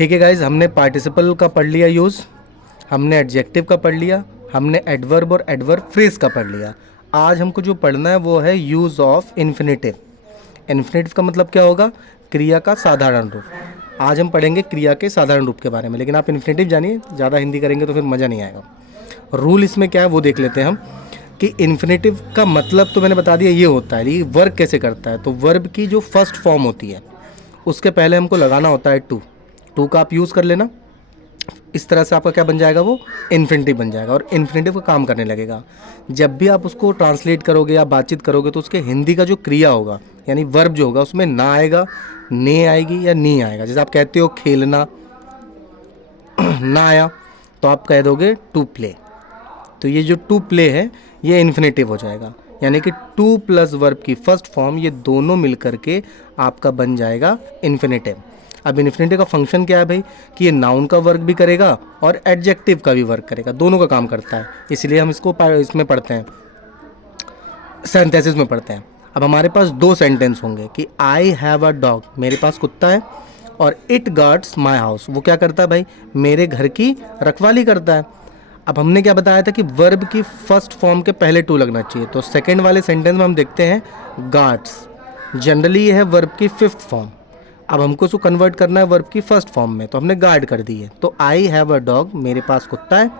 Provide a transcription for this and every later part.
ठीक है गाइज, हमने पार्टिसिपल का पढ़ लिया यूज़, हमने एडजेक्टिव का पढ़ लिया, हमने एडवर्ब और एडवर्ब फ्रेज का पढ़ लिया। आज हमको जो पढ़ना है वो है यूज़ ऑफ इन्फिनेटिव। इन्फिनेटिव का मतलब क्या होगा? क्रिया का साधारण रूप। आज हम पढ़ेंगे क्रिया के साधारण रूप के बारे में, लेकिन आप इन्फिनेटिव जानिए, ज़्यादा हिंदी करेंगे तो फिर मज़ा नहीं आएगा। रूल इसमें क्या है वो देख लेते हैं हम कि इन्फिनेटिव का मतलब तो मैंने बता दिया ये होता है, ये वर्क कैसे करता है। तो वर्ब की जो फर्स्ट फॉर्म होती है उसके पहले हमको लगाना होता है टू का आप यूज़ कर लेना। इस तरह से आपका क्या बन जाएगा, वो इन्फिनेटिव बन जाएगा और इन्फिनेटिव का काम करने लगेगा। जब भी आप उसको ट्रांसलेट करोगे या बातचीत करोगे तो उसके हिंदी का जो क्रिया होगा यानी वर्ब जो होगा उसमें ना आएगा, ने आएगी या नी आएगा। जैसे आप कहते हो खेलना, ना आया तो आप कह दोगे टू प्ले। तो ये जो टू प्ले है ये इन्फिनेटिव हो जाएगा, यानी कि टू प्लस वर्ब की फर्स्ट फॉर्म ये दोनों मिलकर के आपका बन जाएगा इन्फिनेटिव। अब इन्फिनेटिव का फंक्शन क्या है भाई कि ये नाउन का वर्क भी करेगा और एडजेक्टिव का भी वर्क करेगा, दोनों का काम करता है। इसलिए हम इसको इसमें पढ़ते हैं, सेंटेंसेस में पढ़ते हैं। अब हमारे पास दो सेंटेंस होंगे कि आई हैव अ डॉग, मेरे पास कुत्ता है, और इट गार्ड्स माई हाउस, वो क्या करता है भाई, मेरे घर की रखवाली करता है। अब हमने क्या बताया था कि वर्ब की फर्स्ट फॉर्म के पहले टू लगना चाहिए, तो सेकंड वाले सेंटेंस में हम देखते हैं गार्ड्स, जनरली ये है वर्ब की फिफ्थ फॉर्म। अब हमको इसको कन्वर्ट करना है वर्ब की फर्स्ट फॉर्म में, तो हमने गार्ड कर दी है। तो आई हैव अ डॉग, मेरे पास कुत्ता है।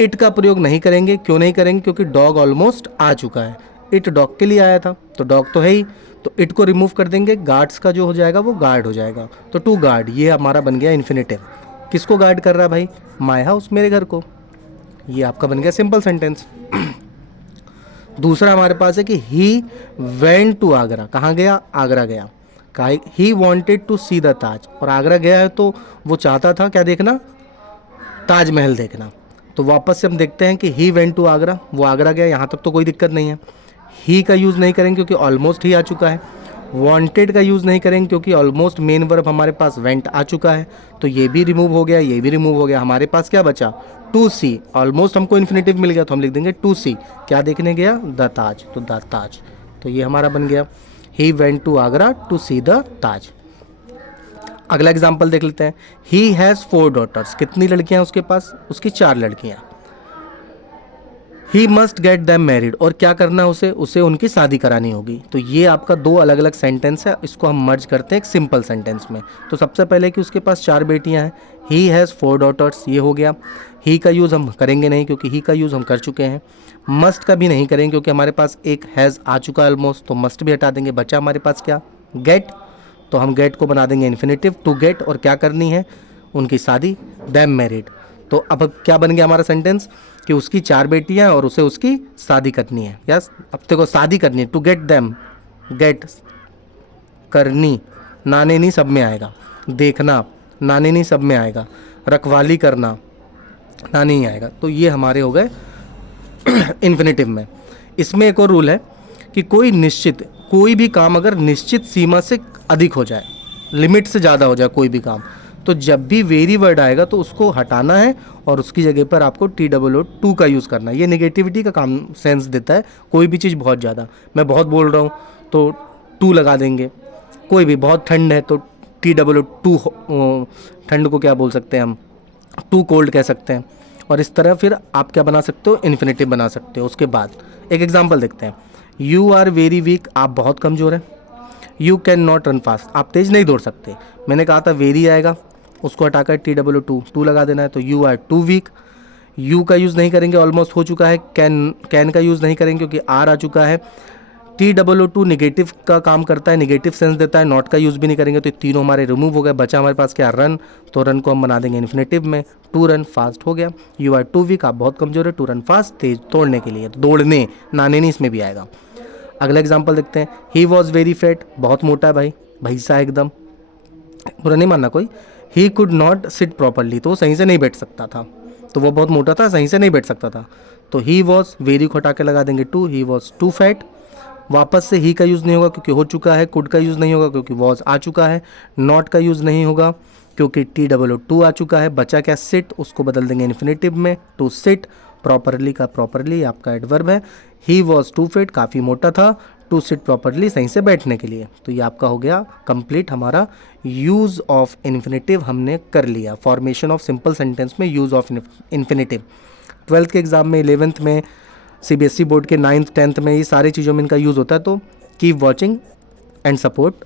इट का प्रयोग नहीं करेंगे, क्यों नहीं करेंगे, क्योंकि डॉग ऑलमोस्ट आ चुका है, इट डॉग के लिए आया था, तो डॉग तो है ही, तो इट को रिमूव कर देंगे, गार्ड्स का जो हो जाएगा वो गार्ड हो जाएगा। तो टू गार्ड ये हमारा बन गया इन्फिनेटिव। किसको गार्ड कर रहा है भाई, माई हाउस, मेरे घर को। ये आपका बन गया सिंपल सेंटेंस। दूसरा हमारे पास है कि ही वेंट टू आगरा, कहाँ गया, आगरा गया। He wanted to see the Taj, और आगरा गया है तो वो चाहता था क्या देखना, ताजमहल देखना। तो वापस से हम देखते हैं कि ही वेंट टू आगरा, वो आगरा गया, यहाँ तक तो कोई दिक्कत नहीं है। ही का यूज़ नहीं करेंगे क्योंकि ऑलमोस्ट ही आ चुका है। वांटेड का यूज़ नहीं करेंगे क्योंकि ऑलमोस्ट मेन वर्ब हमारे पास वेंट आ चुका है, तो ये भी रिमूव हो गया, ये भी रिमूव हो गया। हमारे पास क्या बचा, टू सी, ऑलमोस्ट हमको इन्फिनेटिव मिल गया तो हम लिख देंगे टू सी, क्या देखने गया, द ताज, तो द ताज। तो ये हमारा बन गया he went to Agra to see the Taj. अगला एग्जाम्पल देख लेते हैं। ही हैज़ 4 डॉटर्स, कितनी लड़कियां उसके पास, उसकी 4 लड़कियां। He must get them married, और क्या करना है उसे उनकी शादी करानी होगी। तो ये आपका दो अलग अलग सेंटेंस है, इसको हम मर्ज करते हैं एक सिंपल सेंटेंस में। तो सबसे पहले कि उसके पास 4 बेटियां हैं, ही हैज़ 4 डॉटर्स, ये हो गया। ही का यूज़ हम करेंगे नहीं क्योंकि ही का यूज़ हम कर चुके हैं। मस्ट का भी नहीं करेंगे क्योंकि हमारे पास एक हैज़ आ चुका है ऑलमोस्ट, तो मस्ट भी हटा देंगे। बचा हमारे पास क्या, गेट, तो हम गेट को बना देंगे इन्फिनेटिव, टू गेट, और क्या करनी है, उनकी शादी, दैम मैरिड। तो अब क्या बन गया हमारा सेंटेंस कि उसकी 4 बेटियां और उसे उसकी शादी करनी है। यस, अब देखो शादी करनी है, टू गेट दैम, गेट करनी, नाने नहीं सब में आएगा, देखना नाने नहीं सब में आएगा, रखवाली करना नाने नहीं आएगा। तो ये हमारे हो गए इन्फिनेटिव में। इसमें एक और रूल है कि कोई भी काम अगर निश्चित सीमा से अधिक हो जाए, लिमिट से ज़्यादा हो जाए कोई भी काम, तो जब भी वेरी वर्ड आएगा तो उसको हटाना है और उसकी जगह पर आपको टू का यूज़ करना है। ये नेगेटिविटी का काम सेंस देता है। कोई भी चीज़ बहुत ज़्यादा, मैं बहुत बोल रहा हूँ तो टू लगा देंगे। कोई भी बहुत ठंड है तो टू, ठंड को क्या बोल सकते हैं हम, टू कोल्ड कह सकते हैं। और इस तरह फिर आप क्या बना सकते हो, इन्फिनेटिव बना सकते हो। उसके बाद एक एग्जाम्पल देखते हैं। यू आर वेरी वीक, आप बहुत कमज़ोर हैं। You can not run fast, आप तेज़ नहीं दौड़ सकते। मैंने कहा था वेरी आएगा, उसको हटाकर टू लगा देना है, तो you are too weak. You का यूज़ नहीं करेंगे, ऑलमोस्ट हो चुका है। कैन का यूज़ नहीं करेंगे क्योंकि आर आ चुका है। टू निगेटिव का काम करता है, निगेटिव सेंस देता है। नॉट का यूज़ भी नहीं करेंगे, तो तीनों हमारे रिमूव हो गए। बचा हमारे पास क्या, रन, तो रन को हम बना देंगे इन्फिनेटिव में, टू रन फास्ट हो गया। यू आर टू वीक, आप बहुत कमज़ोर है, टू रन फास्ट, तेज दौड़ने के लिए, तो दौड़ने, नाने नहीं इसमें भी आएगा। अगला एग्जाम्पल देखते हैं। ही वॉज वेरी फैट, बहुत मोटा है भाई, भैंसा एकदम, बुरा नहीं मानना कोई। He could not sit properly, तो वो सही से नहीं बैठ सकता था, तो वो बहुत मोटा था, सही से नहीं बैठ सकता था। तो ही वॉज, वेरी को हटा के लगा देंगे too, he was too fat. वापस से ही का यूज़ नहीं होगा क्योंकि हो चुका है। कुड का यूज़ नहीं होगा क्योंकि वॉज आ चुका है। नॉट का यूज़ नहीं होगा क्योंकि टू आ चुका है। बचा क्या, सिट, उसको बदल देंगे इन्फिनेटिव में, टू सिट। प्रॉपरली का प्रॉपरली आपका एडवर्ब है। ही वॉज टू फैट, काफ़ी मोटा था। टू सिट प्रॉपरली, सही से बैठने के लिए। तो ये आपका हो गया कंप्लीट, हमारा यूज़ ऑफ इन्फिनेटिव हमने कर लिया। फॉर्मेशन ऑफ सिंपल सेंटेंस में यूज़ ऑफ इन्फिनेटिव 12th के एग्ज़ाम में, 11th में, CBSE बोर्ड के 9th 10th में, ये सारी चीज़ों में इनका यूज़ होता है। तो कीप वॉचिंग एंड सपोर्ट।